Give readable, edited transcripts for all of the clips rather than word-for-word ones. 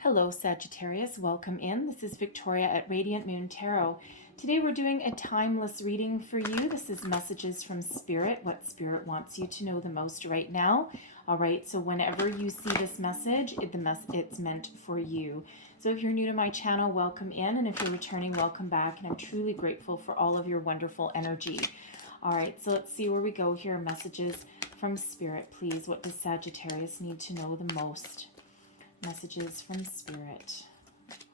Hello, Sagittarius. Welcome in. This is Victoria at Radiant Moon Tarot. Today we're doing a timeless reading for you. This is messages from Spirit, what Spirit wants you to know the most right now. All right, so whenever you see this message, it's meant for you. So if you're new to my channel, welcome in. And if you're returning, welcome back. And I'm truly grateful for all of your wonderful energy. All right, so let's see where we go here. Messages from Spirit, please. What does Sagittarius need to know the most? Messages from Spirit.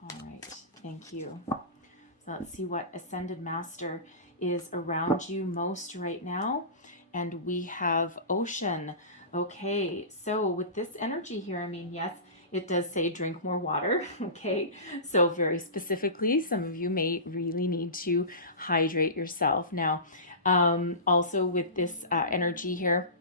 All right, thank you. So let's see what Ascended Master is around you most right now. And we have Ocean. Okay, so with this energy here, I mean, yes, it does say drink more water. Okay, so very specifically, some of you may really need to hydrate yourself. Now, also with this energy here,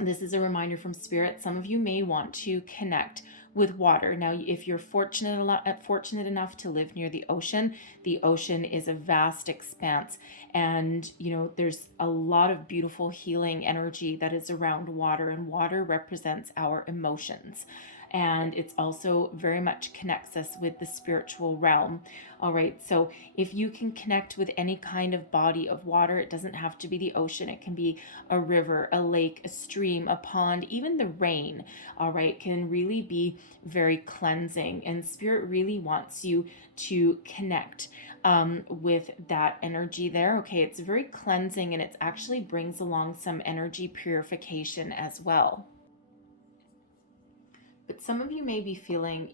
this is a reminder from Spirit. Some of you may want to connect with water. Now, if you're fortunate enough to live near the ocean is a vast expanse, and there's a lot of beautiful healing energy that is around water, and water represents our emotions. And it's also very much connects us with the spiritual realm. All right, so if you can connect with any kind of body of water, it doesn't have to be the ocean. It can be a river, a lake, a stream, a pond, even the rain, all right, can really be very cleansing. And Spirit really wants you to connect with that energy there. Okay, it's very cleansing, and it actually brings along some energy purification as well. But some of you may be feeling,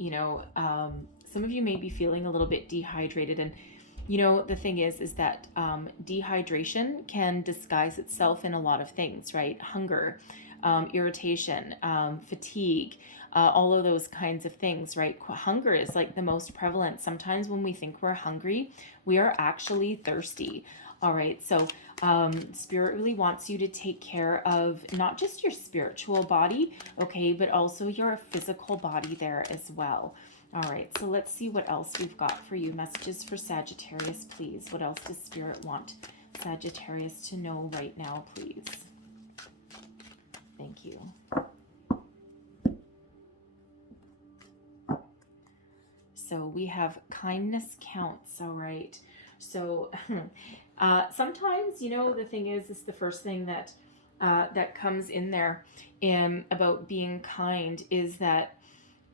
some of you may be feeling a little bit dehydrated. And, the thing is that dehydration can disguise itself in a lot of things, right? Hunger, irritation, fatigue, all of those kinds of things, right? Hunger is like the most prevalent. Sometimes when we think we're hungry, we are actually thirsty. All right, so Spirit really wants you to take care of not just your spiritual body, okay, but also your physical body there as well. All right, so let's see what else we've got for you. Messages for Sagittarius, please. What else does Spirit want Sagittarius to know right now, please? Thank you. So we have kindness counts, all right. So sometimes, the thing is the first thing that that comes in there about being kind is that,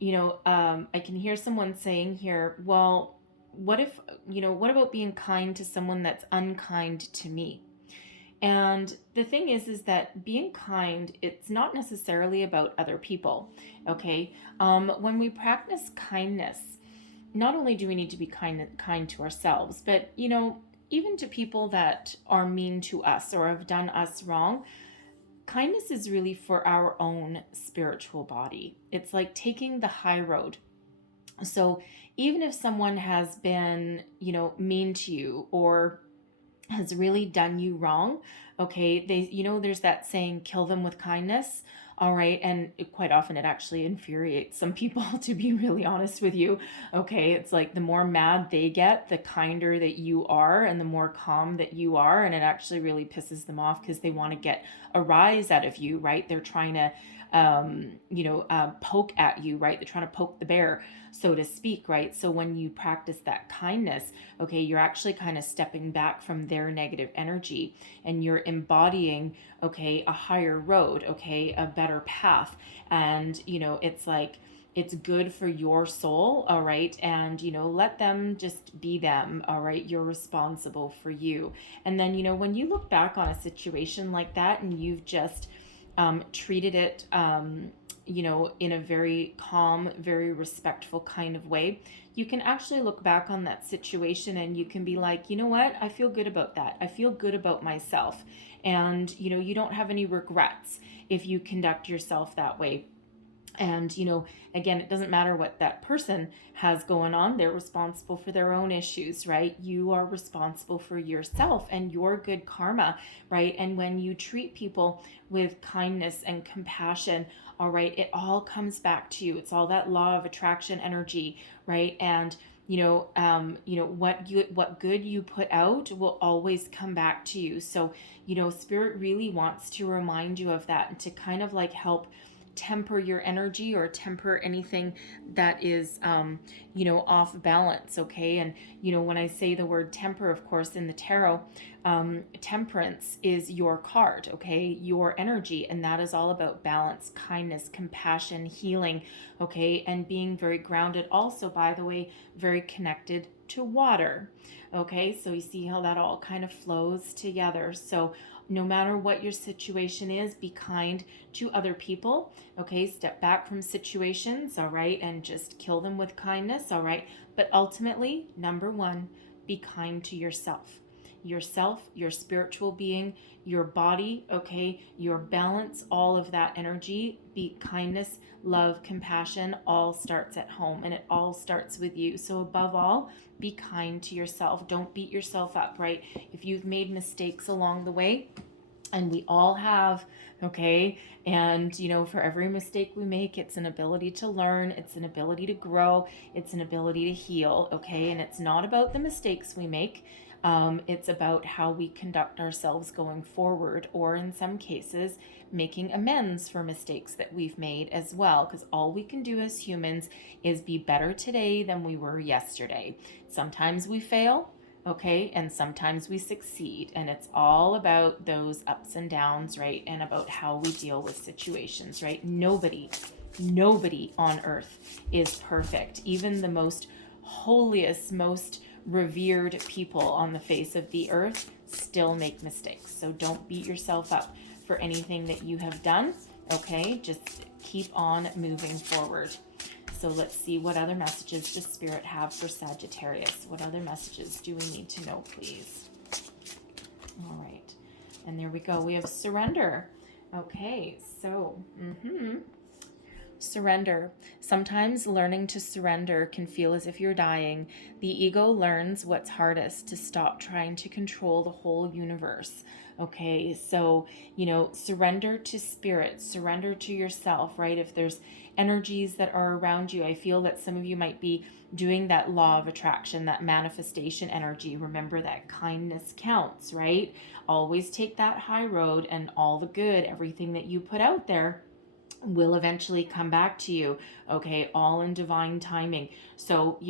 I can hear someone saying here, well, what about being kind to someone that's unkind to me? And the thing is that being kind, it's not necessarily about other people, okay? When we practice kindness, not only do we need to be kind to ourselves, but, even to people that are mean to us or have done us wrong, kindness is really for our own spiritual body. It's like taking the high road. So even if someone has been, mean to you or has really done you wrong, okay, there's that saying, kill them with kindness. All right, and quite often it actually infuriates some people, to be really honest with you. Okay, it's like the more mad they get, the kinder that you are and the more calm that you are, and it actually really pisses them off because they want to get a rise out of you, right? They're trying to poke at you, right? They're trying to poke the bear, so to speak, right? So when you practice that kindness, okay, you're actually kind of stepping back from their negative energy and you're embodying, okay, a higher road, okay, a better path. And, it's like, it's good for your soul, all right? And, let them just be them, all right? You're responsible for you. And then, when you look back on a situation like that and you've just treated it, in a very calm, very respectful kind of way, you can actually look back on that situation and you can be like, you know what? I feel good about that. I feel good about myself. And, you don't have any regrets if you conduct yourself that way. And, again, it doesn't matter what that person has going on. They're responsible for their own issues, right? You are responsible for yourself and your good karma, right? And when you treat people with kindness and compassion, all right, it all comes back to you. It's all that law of attraction energy, right? And what good you put out will always come back to you. So, Spirit really wants to remind you of that and to kind of like help temper your energy or temper anything that is, off balance, okay? And, when I say the word temper, of course, in the tarot, temperance is your card, okay? Your energy, and that is all about balance, kindness, compassion, healing, okay? And being very grounded. Also, by the way, very connected to water, okay? So you see how that all kind of flows together. So no matter what your situation is, be kind to other people, okay? Step back from situations, all right? And just kill them with kindness, all right? But ultimately, number one, be kind to yourself, your spiritual being, your body, okay? Your balance, all of that energy, be kindness, love, compassion, all starts at home, and it all starts with you. So above all, be kind to yourself. Don't beat yourself up, right? If you've made mistakes along the way, and we all have, okay? And, for every mistake we make, it's an ability to learn, it's an ability to grow, it's an ability to heal, okay? And it's not about the mistakes we make. It's about how we conduct ourselves going forward, or in some cases, making amends for mistakes that we've made as well, because all we can do as humans is be better today than we were yesterday. Sometimes we fail, okay, and sometimes we succeed, and it's all about those ups and downs, right? And about how we deal with situations, right? Nobody on earth is perfect. Even the most holiest, most revered people on the face of the earth still make mistakes. So don't beat yourself up for anything that you have done, okay? Just keep on moving forward. So let's see what other messages does Spirit have for Sagittarius. What other messages do we need to know, please? All right. And there we go. We have surrender. Okay, so surrender. Sometimes learning to surrender can feel as if you're dying. The ego learns what's hardest, to stop trying to control the whole universe. Okay, so, surrender to spirit, surrender to yourself, right? If there's energies that are around you, I feel that some of you might be doing that law of attraction, that manifestation energy. Remember that kindness counts, right? Always take that high road, and all the good, everything that you put out there will eventually come back to you, okay? All in divine timing. So,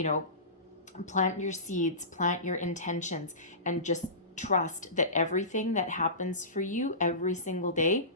plant your seeds, plant your intentions, and just trust that everything that happens for you every single day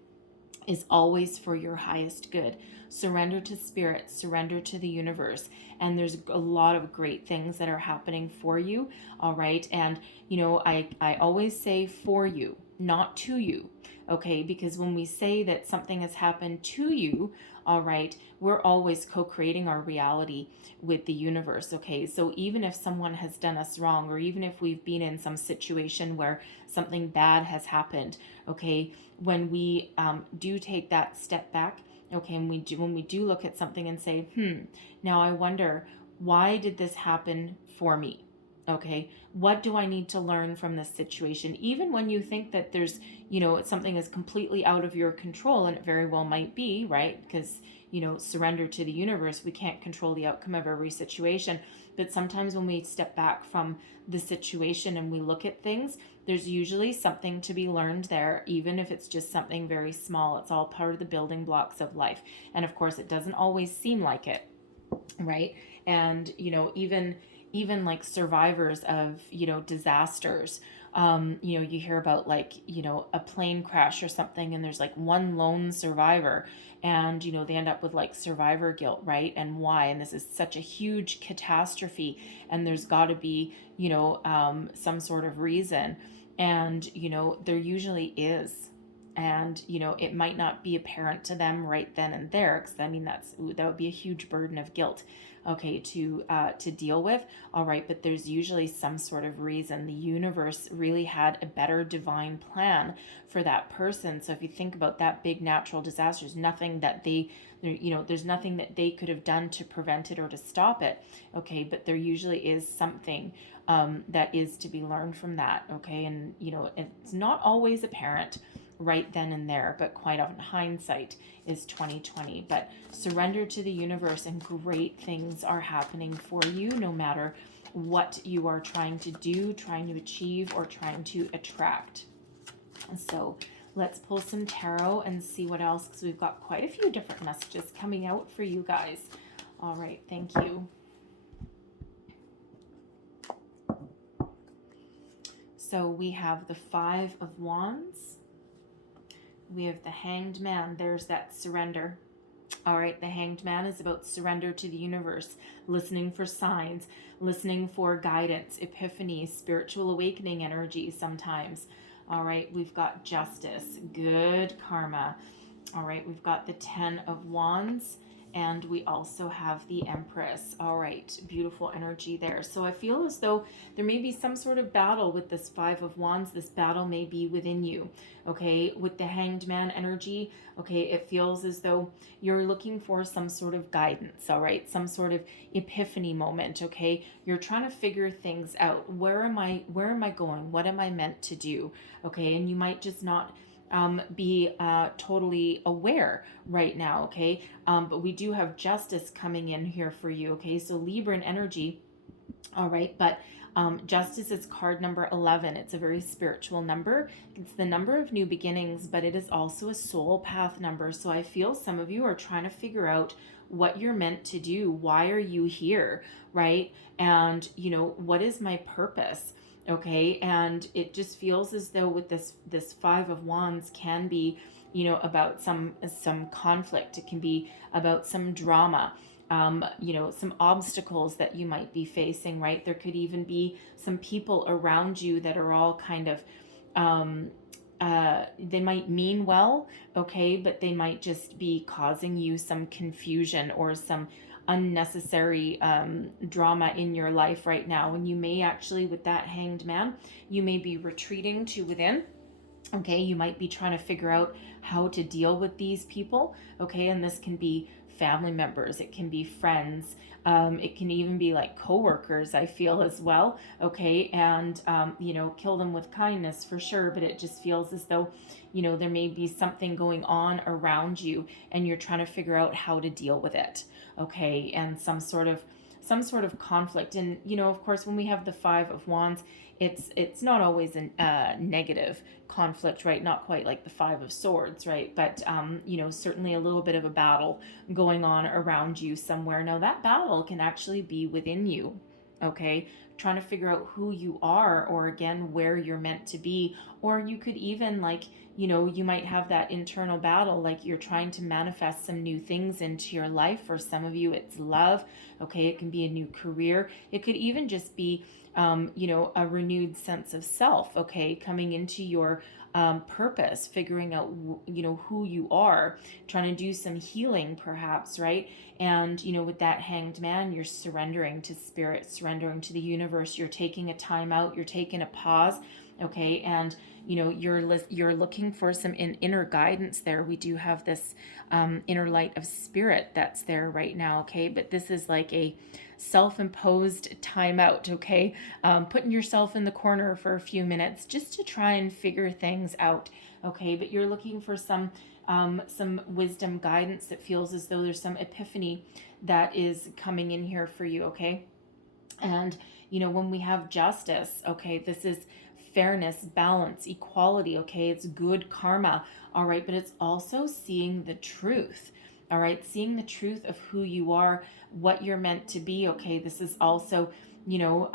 is always for your highest good. Surrender to spirit, surrender to the universe, and there's a lot of great things that are happening for you, all right? And, I always say for you, not to you, okay? Because when we say that something has happened to you, all right, we're always co-creating our reality with the universe, okay? So even if someone has done us wrong, or even if we've been in some situation where something bad has happened, okay, when we do take that step back, okay, and when we do look at something and say, now I wonder, why did this happen for me? Okay, what do I need to learn from this situation? Even when you think that there's, something is completely out of your control, and it very well might be, right? Because, surrender to the universe, we can't control the outcome of every situation. But sometimes when we step back from the situation and we look at things, there's usually something to be learned there, even if it's just something very small. It's all part of the building blocks of life. And of course, it doesn't always seem like it, right? And, even like survivors of, disasters, you hear about like, a plane crash or something, and there's like one lone survivor, and, they end up with like survivor guilt, right? And why? And this is such a huge catastrophe, and there's got to be, some sort of reason. And, there usually is. And, it might not be apparent to them right then and there, because I mean, that would be a huge burden of guilt, okay, to deal with. All right, but there's usually some sort of reason. The universe really had a better divine plan for that person. So if you think about that big natural disaster, there's nothing that there's nothing that they could have done to prevent it or to stop it. Okay, but there usually is something that is to be learned from that. Okay, and it's not always apparent right then and there, but quite often hindsight is 2020. But surrender to the universe, and great things are happening for you, no matter what you are trying to do, trying to achieve, or trying to attract. And so Let's pull some tarot and see what else, because we've got quite a few different messages coming out for you guys. All right, thank you. So we have the Five of Wands. We have the Hanged Man. There's that surrender. All right, the Hanged Man is about surrender to the universe, listening for signs, listening for guidance, epiphany, spiritual awakening energy sometimes. All right, we've got Justice, good karma. All right, we've got the Ten of Wands, and we also have the Empress. All right, beautiful energy there. So I feel as though there may be some sort of battle with this Five of Wands. This battle may be within you, okay? With the Hanged Man energy, okay, it feels as though you're looking for some sort of guidance, all right? Some sort of epiphany moment, okay? You're trying to figure things out. Where am I going? What am I meant to do? Okay, and you might just not be totally aware right now, okay? But we do have Justice coming in here for you, okay? So Libran energy, all right, but Justice is card number 11. It's a very spiritual number. It's the number of new beginnings, but it is also a soul path number. So I feel some of you are trying to figure out what you're meant to do. Why are you here, right? And, you know, what is my purpose? Okay, and it just feels as though with this Five of Wands can be, you know, about some conflict. It can be about some drama, you know, some obstacles that you might be facing, right? There could even be some people around you that are all kind of they might mean well, okay, but they might just be causing you some confusion or some unnecessary drama in your life right now. And you may actually, with that Hanged Man, you may be retreating to within. Okay, you might be trying to figure out how to deal with these people. Okay, and this can be family members, it can be friends, it can even be like coworkers, I feel, as well. Okay, and you know, kill them with kindness for sure, but it just feels as though, you know, there may be something going on around you and you're trying to figure out how to deal with it. Okay, and some sort of conflict. And you know, of course, when we have the Five of Wands, it's not always a negative conflict, right? Not quite like the Five of Swords, right? But you know, certainly a little bit of a battle going on around you somewhere. Now that battle can actually be within you, okay? Trying to figure out who you are, or again, where you're meant to be. Or you could even, like, you know, you might have that internal battle, like you're trying to manifest some new things into your life. For some of you, it's love, okay? It can be a new career. It could even just be, you know, a renewed sense of self, okay? Coming into your purpose, figuring out, you know, who you are, trying to do some healing perhaps, right? And, you know, with that Hanged Man, you're surrendering to spirit, surrendering to the universe. You're taking a time out, you're taking a pause, okay? And, you know, you're looking for some inner guidance there. We do have this inner light of spirit that's there right now, okay? But this is like a self-imposed timeout, okay? Putting yourself in the corner for a few minutes just to try and figure things out, okay? But you're looking for some wisdom, guidance. That feels as though there's some epiphany that is coming in here for you, okay? And, you know, when we have Justice, okay, this is fairness, balance, equality, okay? It's good karma, all right? But it's also seeing the truth, all right? Seeing the truth of who you are, what you're meant to be, okay? This is also, you know,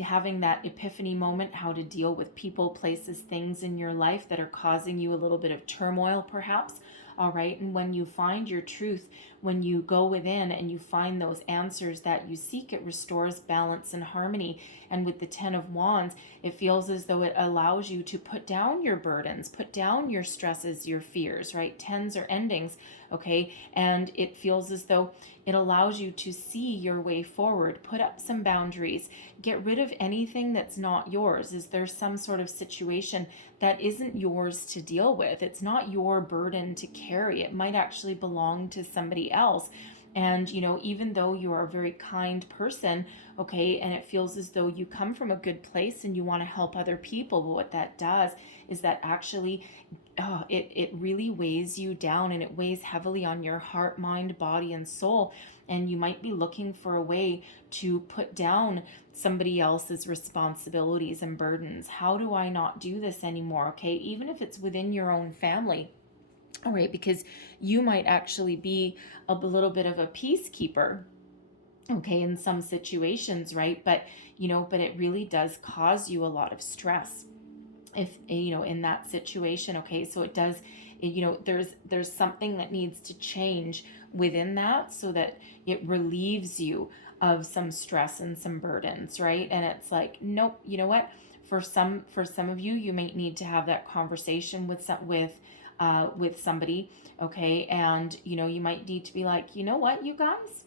having that epiphany moment, how to deal with people, places, things in your life that are causing you a little bit of turmoil, perhaps, all right? And when you find your truth, when you go within and you find those answers that you seek, it restores balance and harmony. And with the Ten of Wands, it feels as though it allows you to put down your burdens, put down your stresses, your fears, right? Tens are endings, okay? And it feels as though it allows you to see your way forward, put up some boundaries, get rid of anything that's not yours. Is there some sort of situation that isn't yours to deal with? It's not your burden to carry. It might actually belong to somebody else. And, you know, even though you are a very kind person, okay, and it feels as though you come from a good place and you want to help other people, but what that does is that actually it really weighs you down, and it weighs heavily on your heart, mind, body, and soul. and you might be looking for a way to put down somebody else's responsibilities and burdens. How do I not do this anymore? Okay, even if it's within your own family. All right, because you might actually be a little bit of a peacekeeper, okay, in some situations, right? But but it really does cause you a lot of stress if in that situation. Okay, so it does, there's something that needs to change within that so that it relieves you of some stress and some burdens, right? And it's like, nope, you know what, for some of you, you might need to have that conversation with somebody, okay? And you might need to be like, you know what, you guys,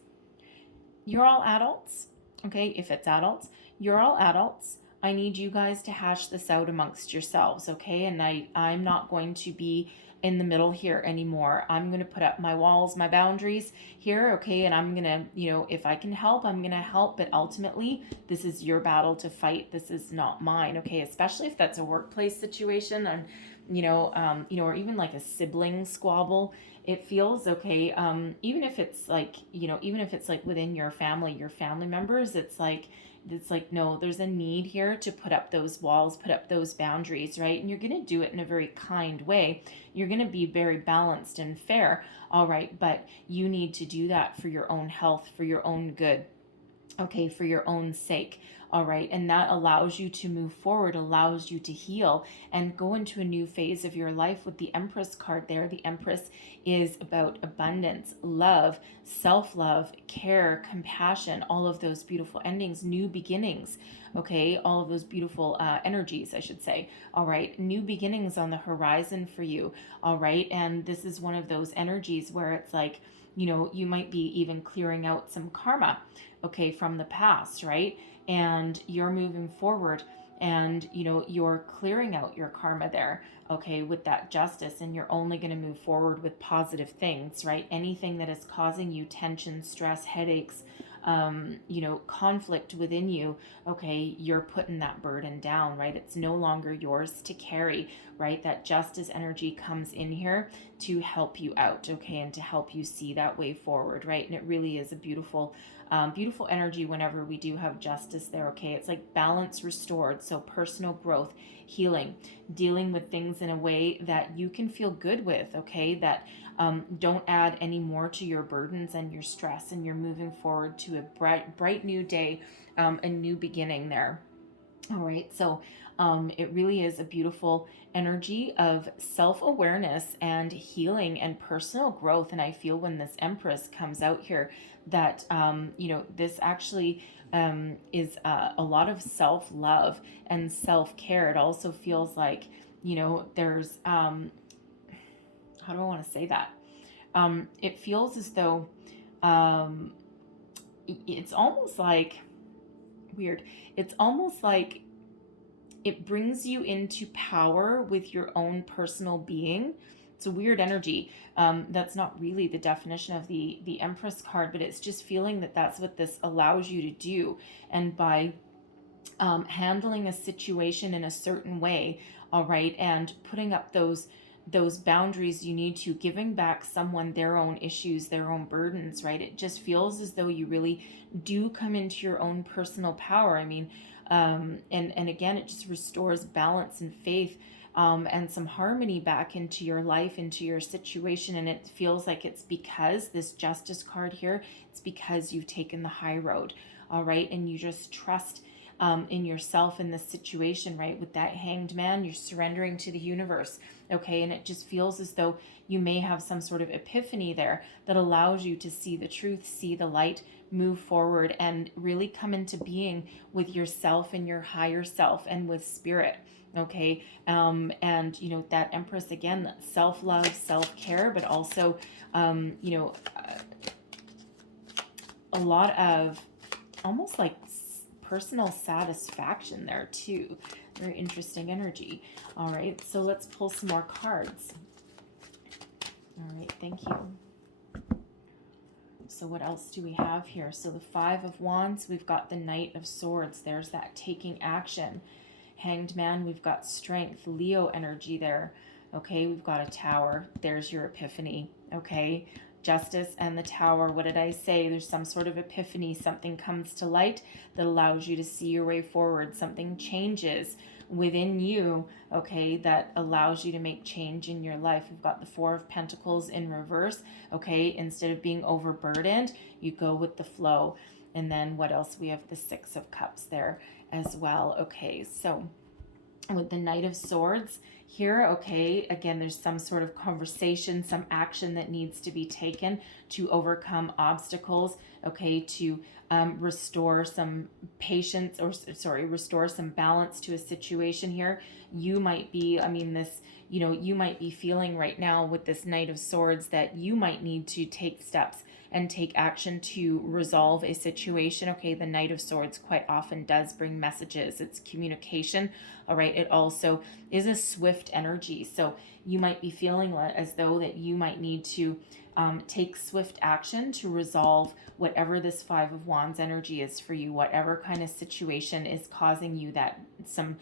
you're all adults, okay? If it's adults, you're all adults. I need you guys to hash this out amongst yourselves, okay? And I'm not going to be in the middle here anymore. I'm going to put up my walls, my boundaries here, okay? And I'm going to, if I can help, I'm going to help. But ultimately, this is your battle to fight. This is not mine, okay? Especially if that's a workplace situation, and or even like a sibling squabble. It feels okay. Even if it's like, even if it's like within your family members, it's like, no, there's a need here to put up those walls, put up those boundaries, right? And you're going to do it in a very kind way. You're going to be very balanced and fair, all right? But you need to do that for your own health, for your own good, okay, for your own sake, all right? And that allows you to move forward, allows you to heal and go into a new phase of your life. With the Empress card there, the Empress is about abundance, love, self-love, care, compassion, all of those beautiful endings, new beginnings, okay? All of those beautiful energies, I should say, all right? New beginnings on the horizon for you, all right? And this is one of those energies where it's like, you might be even clearing out some karma, okay, from the past, right? And you're moving forward, and you're clearing out your karma there, okay, with that justice, and you're only going to move forward with positive things, right? Anything that is causing you tension, stress, headaches, conflict within you, okay, you're putting that burden down, right? It's no longer yours to carry, right? That justice energy comes in here to help you out, okay, and to help you see that way forward, right? And it really is a beautiful energy whenever we do have justice there, okay? It's like balance restored. So personal growth, healing, dealing with things in a way that you can feel good with, okay? That don't add any more to your burdens and your stress, and you're moving forward to a bright new day, a new beginning there. All right, so it really is a beautiful energy of self-awareness and healing and personal growth. And I feel when this Empress comes out here that, this actually is a lot of self-love and self-care. It also feels like, there's, how do I want to say that? It feels as though it's almost like weird. It's almost like it brings you into power with your own personal being. It's a weird energy. That's not really the definition of the Empress card, but it's just feeling that that's what this allows you to do. And by handling a situation in a certain way, all right, and putting up those boundaries you need to, giving back someone their own issues, their own burdens, right? It just feels as though you really do come into your own personal power. I mean, and again, it just restores balance and faith, and some harmony back into your life, into your situation. And it feels like it's because this Justice card here, it's because you've taken the high road, all right? And you just trust in yourself in this situation, right? With that Hanged Man, you're surrendering to the universe, okay? And it just feels as though you may have some sort of epiphany there that allows you to see the truth, see the light, move forward, and really come into being with yourself and your higher self and with spirit, okay? And that Empress, again, that self-love, self-care, but also a lot of almost like personal satisfaction there too. Very interesting energy. All right, so let's pull some more cards. All right, thank you. So what else do we have here? So the Five of Wands, we've got the Knight of Swords. There's that taking action. Hanged Man, we've got strength, Leo energy there. Okay, we've got a Tower. There's your epiphany. Okay, Justice and the Tower. What did I say? There's some sort of epiphany. Something comes to light that allows you to see your way forward. Something changes within you, okay, that allows you to make change in your life. We've got the Four of Pentacles in reverse, okay. Instead of being overburdened, you go with the flow. And then what else? We have the Six of Cups there as well, okay. So with the Knight of Swords here, okay, again, there's some sort of conversation, some action that needs to be taken to overcome obstacles, okay, to restore some patience, or sorry, restore some balance to a situation here. You might be, I mean, this, you know, you might be feeling right now with this Knight of Swords that you might need to take steps and take action to resolve a situation. Okay, the Knight of Swords quite often does bring messages. It's communication, all right. It also is a swift energy. So you might be feeling as though that you might need to take swift action to resolve whatever this Five of Wands energy is for you, whatever kind of situation is causing you that some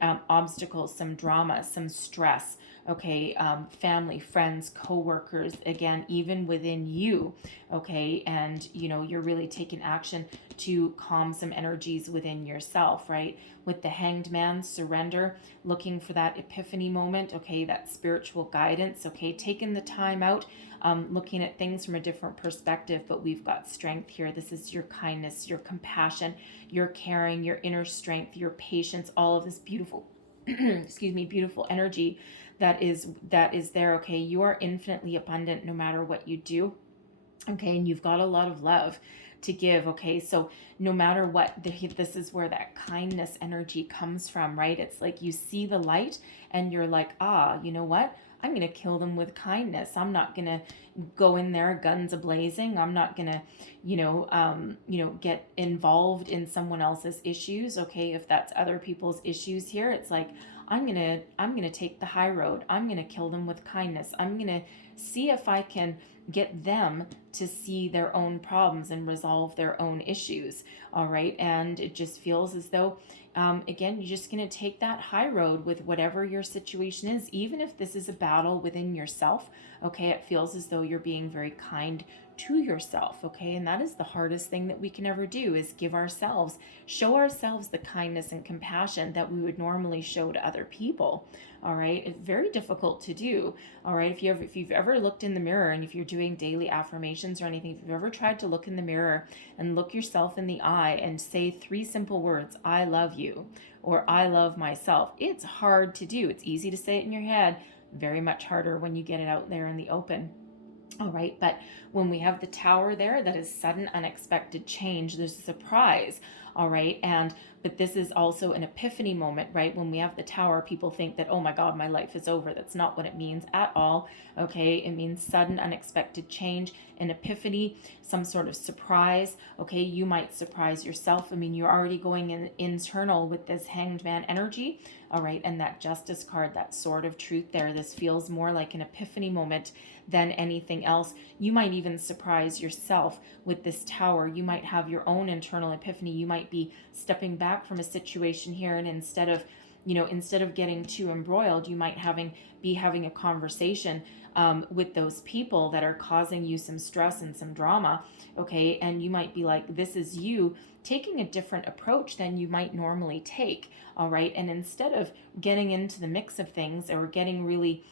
obstacles, some drama, some stress, okay, family, friends, co-workers, again, even within you, okay, and, you know, you're really taking action to calm some energies within yourself, right? With the Hanged Man, surrender, looking for that epiphany moment, okay, that spiritual guidance, okay, taking the time out, looking at things from a different perspective, but we've got strength here. This is your kindness, your compassion, your caring, your inner strength, your patience, all of this beautiful, excuse me, beautiful energy that is there, okay? You are infinitely abundant no matter what you do, okay? And you've got a lot of love to give, okay? So no matter what, this is where that kindness energy comes from, right? It's like you see the light and you're like, ah, you know what? I'm going to kill them with kindness. I'm not going to go in there guns a-blazing. I'm not going to, get involved in someone else's issues. Okay. If that's other people's issues here, it's like, I'm going to take the high road. I'm going to kill them with kindness. I'm going to see if I can get them to see their own problems and resolve their own issues. All right. And it just feels as though, again, you're just going to take that high road with whatever your situation is, even if this is a battle within yourself. Okay. It feels as though you're being very kind to yourself. Okay. And that is the hardest thing that we can ever do, is show ourselves the kindness and compassion that we would normally show to other people. All right. It's very difficult to do. All right. If you've ever looked in the mirror, and if you're doing daily affirmations or anything, if you've ever tried to look in the mirror and look yourself in the eye and say 3 simple words, I love you, or I love myself, it's hard to do. It's easy to say it in your head, very much harder when you get it out there in the open. All right. But when we have the Tower there, that is sudden, unexpected change. There's a surprise. All right. But this is also an epiphany moment, right? When we have the Tower, people think that, oh my God, my life is over. That's not what it means at all. Okay. It means sudden, unexpected change, an epiphany, some sort of surprise. Okay. You might surprise yourself. I mean, you're already going in internal with this Hanged Man energy. All right. And that Justice card, that Sword of Truth there, this feels more like an epiphany moment than anything else. You might even surprise yourself with this Tower. You might have your own internal epiphany. You might be stepping back from a situation here, and instead of getting too embroiled, you might be having a conversation with those people that are causing you some stress and some drama, okay? And you might be like, this is you taking a different approach than you might normally take, all right? And instead of getting into the mix of things or getting really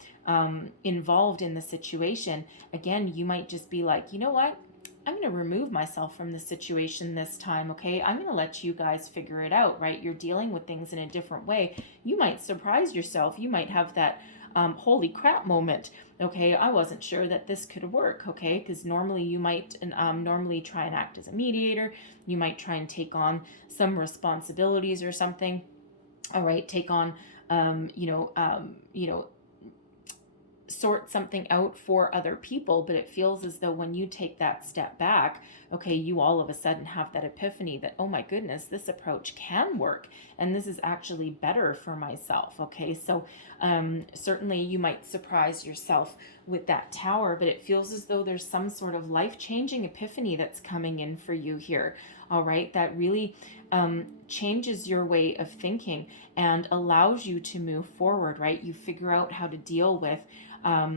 involved in the situation, again, you might just be like, you know what? I'm going to remove myself from the situation this time, okay? I'm going to let you guys figure it out, right? You're dealing with things in a different way. You might surprise yourself. You might have that holy crap moment, okay? I wasn't sure that this could work, okay? Because normally you might normally try and act as a mediator. You might try and take on some responsibilities or something, all right? Take on, sort something out for other people, but it feels as though when you take that step back, okay, you all of a sudden have that epiphany that, oh my goodness, this approach can work, and this is actually better for myself, okay? So certainly you might surprise yourself with that Tower, but it feels as though there's some sort of life-changing epiphany that's coming in for you here. All right, that really changes your way of thinking and allows you to move forward, right? You figure out how to deal with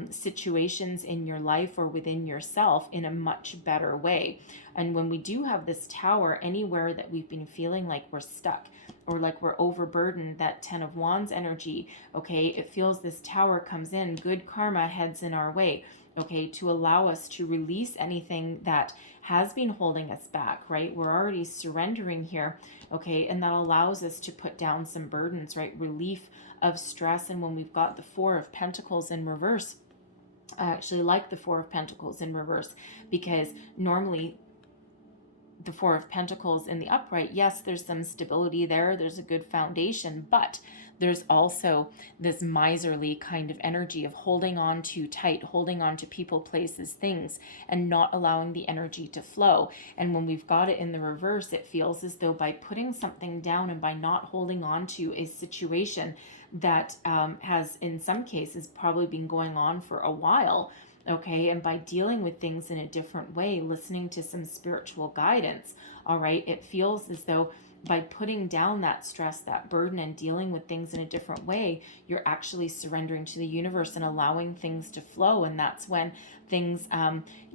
situations in your life or within yourself in a much better way. And when we do have this Tower, anywhere that we've been feeling like we're stuck or like we're overburdened, that Ten of Wands energy, okay, it feels this Tower comes in, good karma heads in our way, okay, to allow us to release anything that has been holding us back, right? We're already surrendering here, okay, and that allows us to put down some burdens, right? Relief of stress. And when we've got the Four of Pentacles in reverse, I actually like the Four of Pentacles in reverse, because normally the Four of Pentacles in the upright, yes, there's some stability there, there's a good foundation, but there's also this miserly kind of energy of holding on too tight, holding on to people, places, things, and not allowing the energy to flow. And when we've got it in the reverse, it feels as though by putting something down and by not holding on to a situation that has in some cases probably been going on for a while, okay, and by dealing with things in a different way, listening to some spiritual guidance, all right, it feels as though by putting down that stress, that burden, and dealing with things in a different way, you're actually surrendering to the universe and allowing things to flow. And that's when things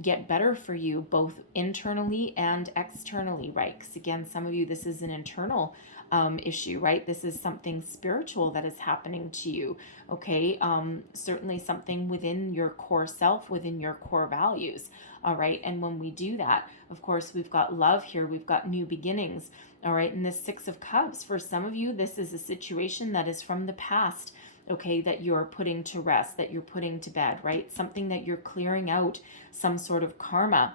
get better for you, both internally and externally, right? Because again, some of you, this is an internal issue, right? This is something spiritual that is happening to you, okay? Certainly something within your core self, within your core values, all right? And when we do that, of course, we've got love here, we've got new beginnings, all right? And the Six of Cups, for some of you, this is a situation that is from the past, okay, that you're putting to rest, that you're putting to bed, right? Something that you're clearing out, some sort of karma,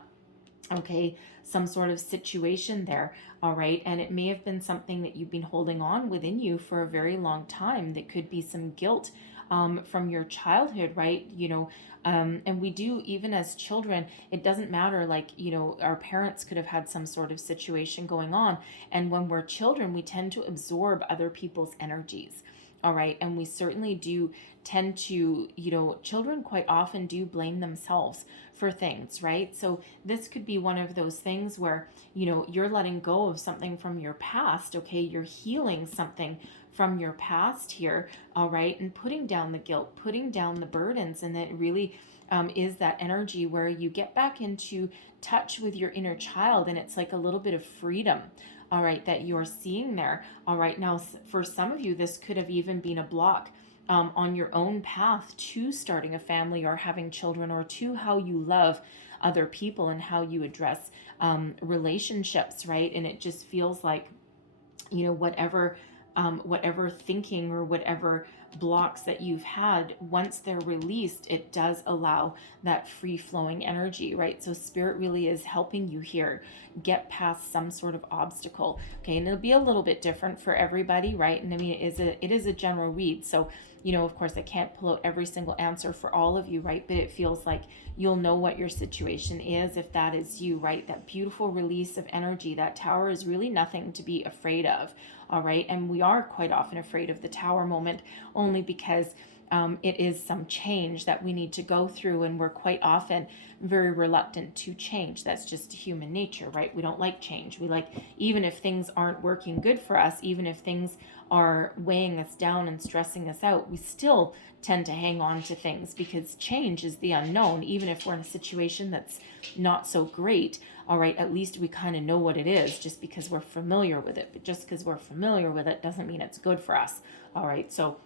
okay, some sort of situation there, all right? And it may have been something that you've been holding on within you for a very long time. That could be some guilt from your childhood, right? You know, and we do, even as children, it doesn't matter, like, you know, our parents could have had some sort of situation going on. And when we're children, we tend to absorb other people's energies. All right. And we certainly do tend to, you know, children quite often do blame themselves for things, right? So this could be one of those things where, you know, you're letting go of something from your past, okay? You're healing something from your past here, all right? And putting down the guilt, putting down the burdens, and that really is that energy where you get back into touch with your inner child, and it's like a little bit of freedom, all right, that you're seeing there. All right, now for some of you, this could have even been a block on your own path to starting a family or having children, or to how you love other people and how you address relationships, right? And it just feels like, you know, whatever thinking or whatever blocks that you've had, once they're released, it does allow that free flowing energy, right? So spirit really is helping you here get past some sort of obstacle, okay? And it'll be a little bit different for everybody, right? And I mean, it is a general read, so, you know, of course I can't pull out every single answer for all of you, right? But it feels like you'll know what your situation is if that is you, right? That beautiful release of energy. That Tower is really nothing to be afraid of, all right? And we are quite often afraid of the Tower moment only because it is some change that we need to go through, and we're quite often very reluctant to change. That's just human nature, right? We don't like change. We like, even if things aren't working good for us, even if things are weighing us down and stressing us out, we still tend to hang on to things because change is the unknown. Even if we're in a situation that's not so great, all right, at least we kind of know what it is just because we're familiar with it. But just because we're familiar with it doesn't mean it's good for us, all right? So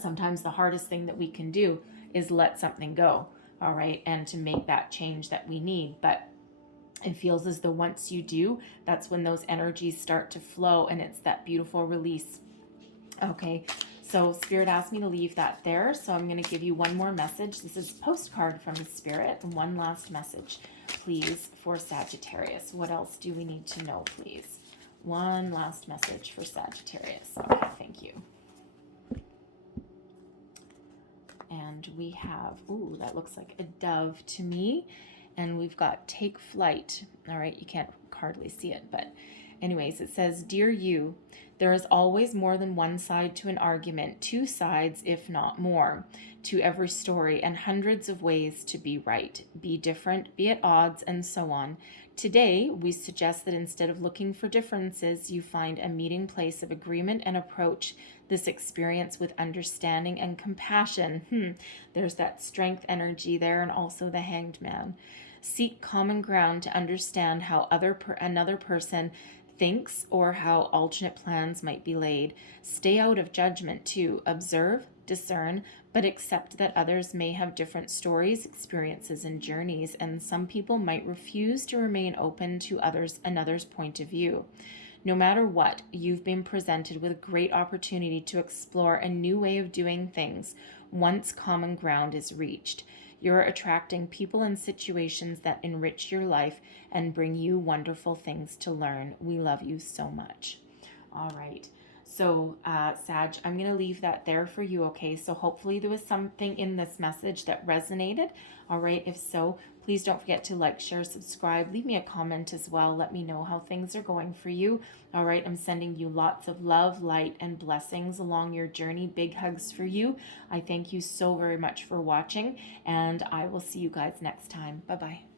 sometimes the hardest thing that we can do is let something go, all right, and to make that change that we need. But it feels as though once you do, that's when those energies start to flow, and it's that beautiful release. Okay, so Spirit asked me to leave that there, so I'm going to give you one more message. This is a postcard from the Spirit, and one last message, please, for Sagittarius. What else do we need to know, please? One last message for Sagittarius. Okay, thank you. And we have, ooh, that looks like a dove to me. And we've got take flight. All right, you can't hardly see it, but Anyways, it says, Dear you, there is always more than one side to an argument, two sides, if not more, to every story, and hundreds of ways to be right, be different, be at odds, and so on. Today, we suggest that instead of looking for differences, you find a meeting place of agreement and approach this experience with understanding and compassion. There's that strength energy there, and also the Hanged Man. Seek common ground to understand how another person thinks or how alternate plans might be laid. Stay out of judgment too. Observe, discern, but accept that others may have different stories, experiences, and journeys, and some people might refuse to remain open to another's point of view. No matter what, you've been presented with a great opportunity to explore a new way of doing things once common ground is reached. You're attracting people and situations that enrich your life and bring you wonderful things to learn. We love you so much. All right. So, Sag, I'm going to leave that there for you, okay? So hopefully there was something in this message that resonated. All right. If so, please don't forget to like, share, subscribe. Leave me a comment as well. Let me know how things are going for you. All right. I'm sending you lots of love, light, and blessings along your journey. Big hugs for you. I thank you so very much for watching, and I will see you guys next time. Bye-bye.